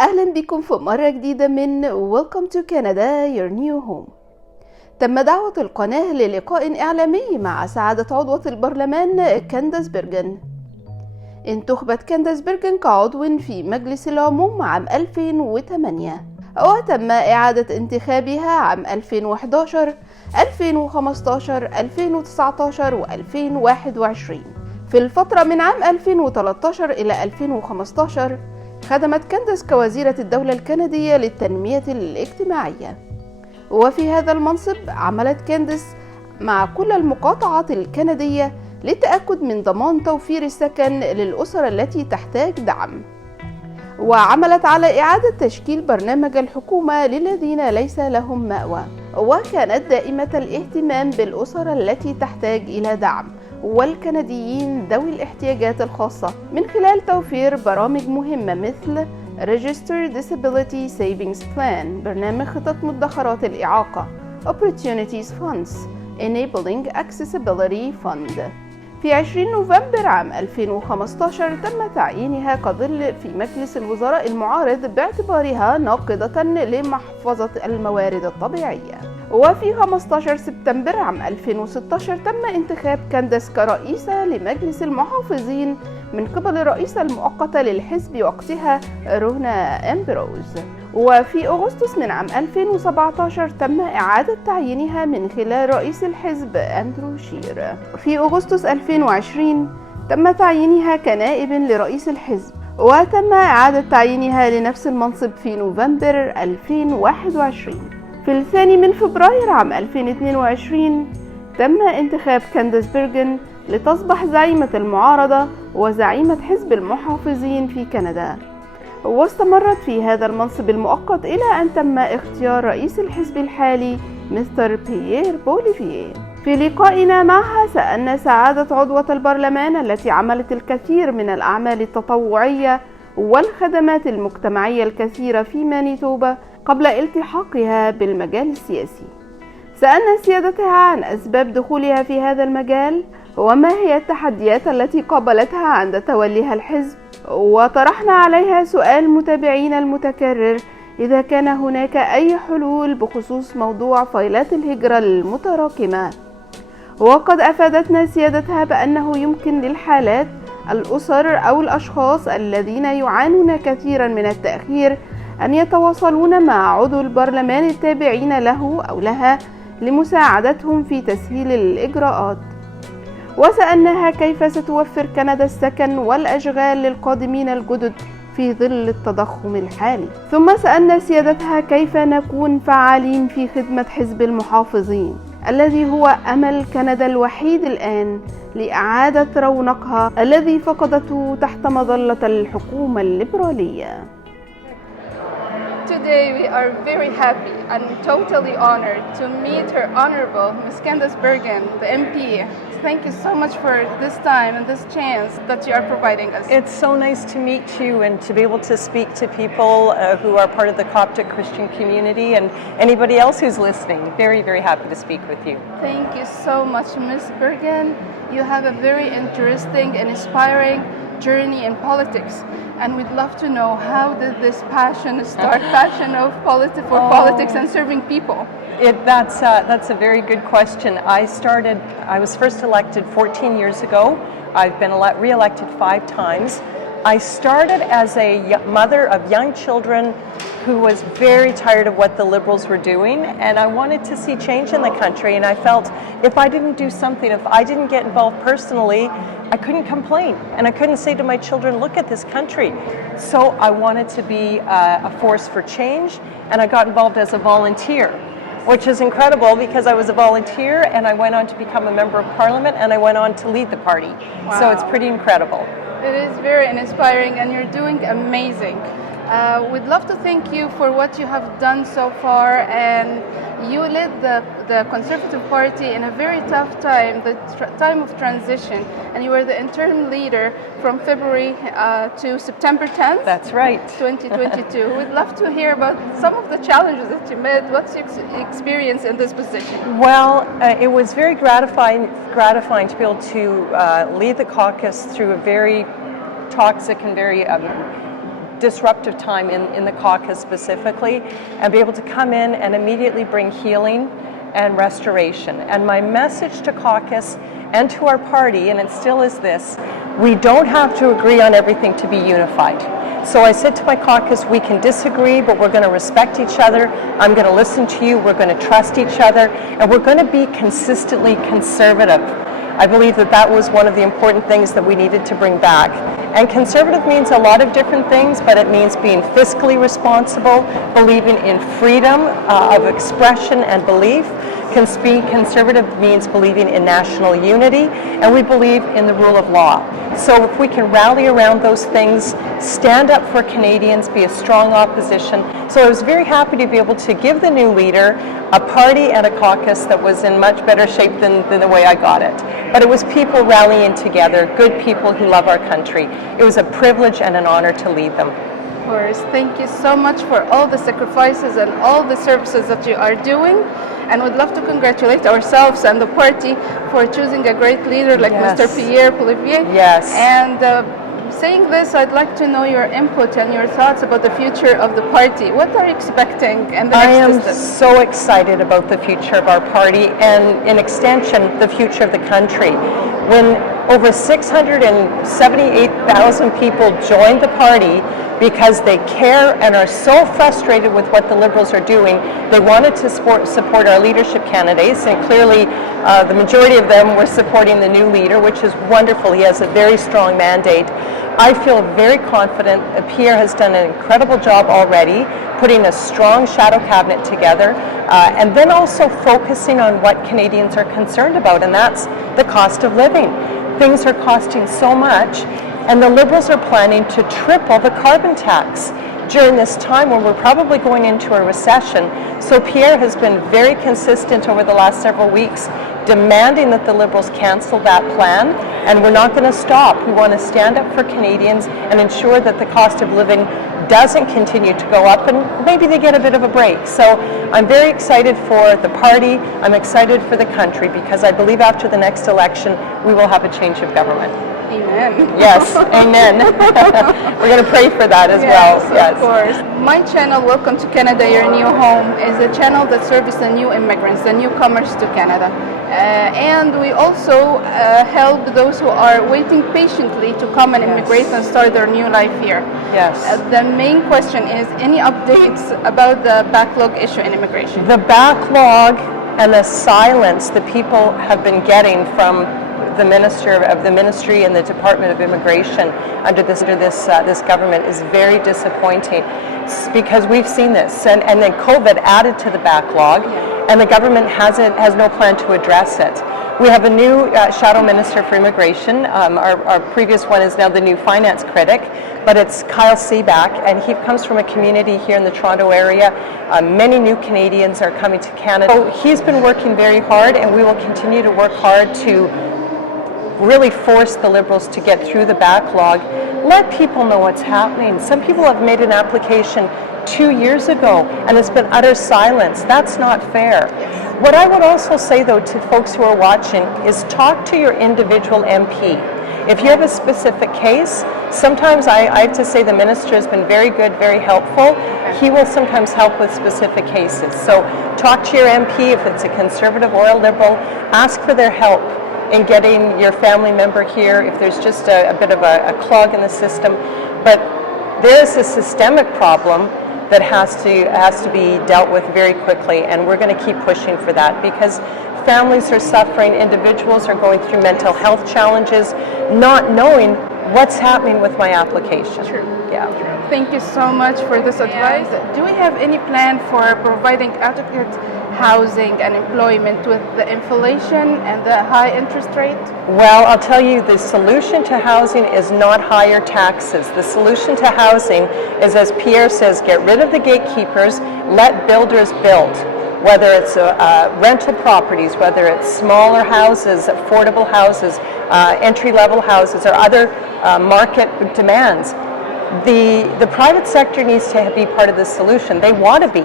أهلا بكم في مرة جديدة من Welcome to Canada Your New Home. تم دعوة القناة للقاء إعلامي مع سعاده عضوه البرلمان كانديس بيرجن. انتخبت كانديس بيرجن كعضو في مجلس العموم عام 2008 وتم إعادة انتخابها عام 2011 2015 2019 و2021. في الفترة من عام 2013 إلى 2015 خدمت كاندس كوزيرة الدولة الكندية للتنمية الاجتماعية، وفي هذا المنصب عملت كاندس مع كل المقاطعات الكندية للتأكد من ضمان توفير السكن للأسر التي تحتاج دعم، وعملت على إعادة تشكيل برنامج الحكومة للذين ليس لهم مأوى، وكانت دائمة الاهتمام بالأسر التي تحتاج إلى دعم والكنديين ذوي الاحتياجات الخاصة من خلال توفير برامج مهمة مثل Registered Disability Savings Plan برنامج خطط مدخرات الإعاقة Opportunities Funds Enabling Accessibility Fund. في 20 نوفمبر عام 2015 تم تعيينها كظل في مجلس الوزراء المعارض باعتبارها ناقضة لمحفظة الموارد الطبيعية. وفي 15 سبتمبر عام 2016 تم انتخاب كاندس كرئيسة لمجلس المحافظين من قبل الرئيسة المؤقتة للحزب وقتها رونا أمبروز. وفي أغسطس من عام 2017 تم إعادة تعيينها من خلال رئيس الحزب أندرو شير. في أغسطس 2020 تم تعيينها كنائب لرئيس الحزب، وتم إعادة تعيينها لنفس المنصب في نوفمبر 2021. في 2 فبراير عام 2022 تم انتخاب كانديس بيرجن لتصبح زعيمة المعارضة وزعيمة حزب المحافظين في كندا، واستمرت في هذا المنصب المؤقت إلى أن تم اختيار رئيس الحزب الحالي مستر بيير بوليفيه. في لقائنا معها سألنا سعاده عضوة البرلمان التي عملت الكثير من الأعمال التطوعية والخدمات المجتمعية الكثيرة في مانيتوبا قبل التحاقها بالمجال السياسي. سألنا سيادتها عن أسباب دخولها في هذا المجال وما هي التحديات التي قابلتها عند توليها الحزب، وطرحنا عليها سؤال متابعينا المتكرر إذا كان هناك أي حلول بخصوص موضوع فايلات الهجرة المتراكمة. وقد أفادتنا سيادتها بأنه يمكن للحالات الأسر أو الأشخاص الذين يعانون كثيرا من التأخير أن يتواصلون مع عضو البرلمان التابعين له أو لها لمساعدتهم في تسهيل الإجراءات. وسألناها كيف ستوفر كندا السكن والأشغال للقادمين الجدد في ظل التضخم الحالي. ثم سألنا سيادتها كيف نكون فعالين في خدمة حزب المحافظين الذي هو أمل كندا الوحيد الآن لإعادة رونقها الذي فقدته تحت مظلة الحكومة الليبرالية. Today we are very happy and totally honored to meet Her Honorable Ms. Candice Bergen, the MP. Thank you so much for this time and this chance that you are providing us. It's so nice to meet you and to be able to speak to people who are part of the Coptic Christian community and anybody else who's listening. Very, very happy to speak with you. Thank you so much, Ms. Bergen. You have a very interesting and inspiring journey in politics, and we'd love to know how did this passion start, passion of politics and serving people? That's a very good question. I was first elected 14 years ago. I've been re-elected 5 times. I started as a mother of young children who was very tired of what the Liberals were doing, and I wanted to see change in the country, and I felt if I didn't do something, if I didn't get involved personally, I couldn't complain, and I couldn't say to my children, look at this country. So I wanted to be a force for change, and I got involved as a volunteer, which is incredible because I was a volunteer and I went on to become a member of parliament and I went on to lead the party. Wow. So it's pretty incredible. It is very inspiring and you're doing amazing. We'd love to thank you for what you have done so far, and you led the Conservative Party in a very tough time, the time of transition, and you were the interim leader from February to September 10th. That's right. 2022. We'd love to hear about some of the challenges that you met. What's your experience in this position? Well, it was very gratifying to be able to lead the caucus through a very toxic and very disruptive time in the caucus specifically, and be able to come in and immediately bring healing and restoration. And my message to caucus and to our party, and it still is this: we don't have to agree on everything to be unified. So I said to my caucus, we can disagree, but we're going to respect each other. I'm going to listen to you. We're going to trust each other, and we're going to be consistently conservative. I believe that that was one of the important things that we needed to bring back. And conservative means a lot of different things, but it means being fiscally responsible, believing in freedom of expression and belief. Being conservative means believing in national unity, and we believe in the rule of law. So if we can rally around those things, stand up for Canadians, be a strong opposition. So I was very happy to be able to give the new leader a party and a caucus that was in much better shape than the way I got it. But it was people rallying together, good people who love our country. It was a privilege and an honor to lead them. Of course, thank you so much for all the sacrifices and all the services that you are doing. And we'd love to congratulate ourselves and the party for choosing a great leader like Mr. Pierre Poilievre. Yes. And saying this, I'd like to know your input and your thoughts about the future of the party. What are you expecting in the next distance? I am so excited about the future of our party and, in extension, the future of the country. When over 678,000 people joined the party because they care and are so frustrated with what the Liberals are doing, they wanted to support our leadership candidates, and clearly the majority of them were supporting the new leader, which is wonderful. He has a very strong mandate. I feel very confident. Pierre has done an incredible job already, putting a strong shadow cabinet together, and then also focusing on what Canadians are concerned about, and that's the cost of living. Things are costing so much, and the Liberals are planning to triple the carbon tax during this time when we're probably going into a recession. So Pierre has been very consistent over the last several weeks, demanding that the Liberals cancel that plan, and we're not going to stop. We want to stand up for Canadians and ensure that the cost of living doesn't continue to go up, and maybe they get a bit of a break. So I'm very excited for the party. I'm excited for the country, because I believe after the next election we will have a change of government. Amen. Yes, amen. We're going to pray for that as well. Yes, of course. My channel, Welcome to Canada, Your New Home, is a channel that serves the new immigrants, the newcomers to Canada. And we also help those who are waiting patiently to come and immigrate and start their new life here. Yes. The main question is, any updates about the backlog issue in immigration? The backlog and the silence that people have been getting from the minister of the ministry and the Department of Immigration under this government is very disappointing, because we've seen this, and then COVID added to the backlog, and the government has no plan to address it. We have a new shadow minister for immigration. Our previous one is now the new finance critic, but it's Kyle Seaback, and he comes from a community here in the Toronto area. Many new Canadians are coming to Canada. So he's been working very hard, and we will continue to work hard to really force the Liberals to get through the backlog. Let people know what's happening. Some people have made an application 2 years ago, and it's been utter silence. That's not fair. What I would also say, though, to folks who are watching is talk to your individual MP. If you have a specific case, sometimes I have to say the minister has been very good, very helpful. He will sometimes help with specific cases. So talk to your MP if it's a Conservative or a Liberal. Ask for their help in getting your family member here if there's just a bit of a clog in the system. But there's a systemic problem that has to be dealt with very quickly, and we're going to keep pushing for that, because families are suffering, individuals are going through mental health challenges, not knowing what's happening with my application. True. Yeah. Thank you so much for this advice. Do we have any plan for providing adequate housing and employment with the inflation and the high interest rate? Well, I'll tell you, the solution to housing is not higher taxes. The solution to housing is, as Pierre says, get rid of the gatekeepers, let builders build. Whether it's rental properties, whether it's smaller houses, affordable houses, entry-level houses, or other market demands. The private sector needs to be part of the solution. They want to be,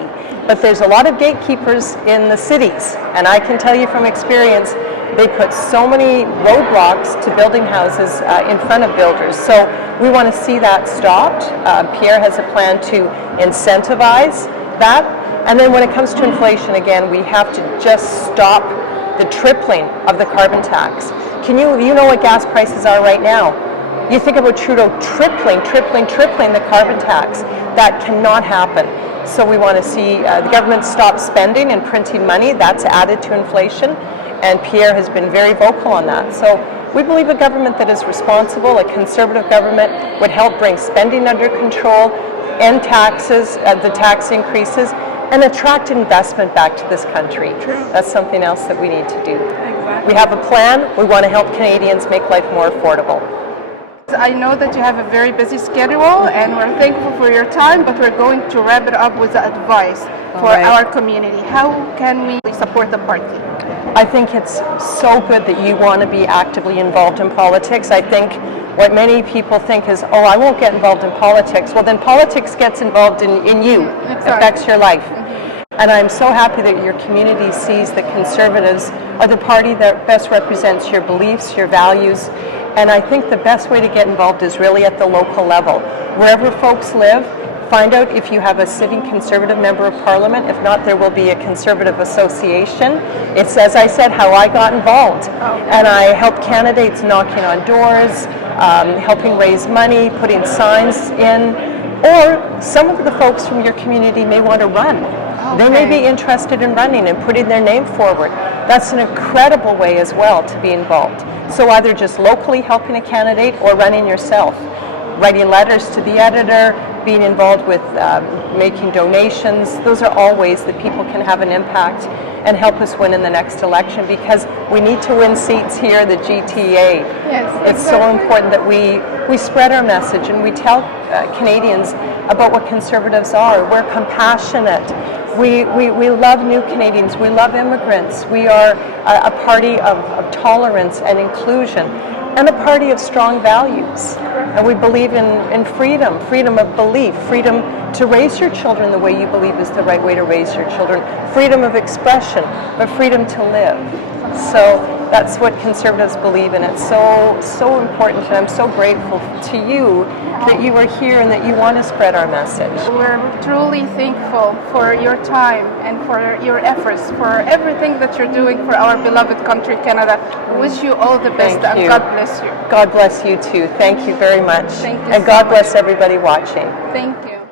but there's a lot of gatekeepers in the cities, and I can tell you from experience, they put so many roadblocks to building houses in front of builders. So we want to see that stopped. Pierre has a plan to incentivize that. And then when it comes to inflation, again, we have to just stop the tripling of the carbon tax. You know what gas prices are right now? You think about Trudeau tripling the carbon tax. That cannot happen. So we want to see the government stop spending and printing money. That's added to inflation. And Pierre has been very vocal on that. So we believe a government that is responsible, a conservative government, would help bring spending under control, end taxes, the tax increases, and attract investment back to this country. That's something else that we need to do. Exactly. We have a plan. We want to help Canadians make life more affordable. I know that you have a very busy schedule, and we're thankful for your time, but we're going to wrap it up with the advice for our community. How can we support the party? I think it's so good that you want to be actively involved in politics. I think what many people think is, oh, I won't get involved in politics. Well, then politics gets involved in you, affects your life. And I'm so happy that your community sees that Conservatives are the party that best represents your beliefs, your values. And I think the best way to get involved is really at the local level. Wherever folks live, find out if you have a sitting Conservative member of Parliament. If not, there will be a Conservative association. It's, as I said, how I got involved. And I help candidates knocking on doors, helping raise money, putting signs in. Or some of the folks from your community may want to run. They may be interested in running and putting their name forward. That's an incredible way as well to be involved. So either just locally helping a candidate or running yourself. Writing letters to the editor, being involved with making donations. Those are all ways that people can have an impact and help us win in the next election, because we need to win seats here, the GTA. Yes, it's so important that we spread our message and we tell Canadians about what Conservatives are. We're compassionate. We love new Canadians. We love immigrants. We are a party of tolerance and inclusion, and a party of strong values. And we believe in freedom of belief, freedom to raise your children the way you believe is the right way to raise your children, freedom of expression, but freedom to live. So that's what Conservatives believe in. It's so important, and I'm so grateful to you that you are here and that you want to spread our message. We're truly thankful for your time and for your efforts, for everything that you're doing for our beloved country, Canada. We wish you all the best. Thank you. And God bless you. God bless you too. Thank you very much. Thank you and so God much. bless everybody watching. Thank you.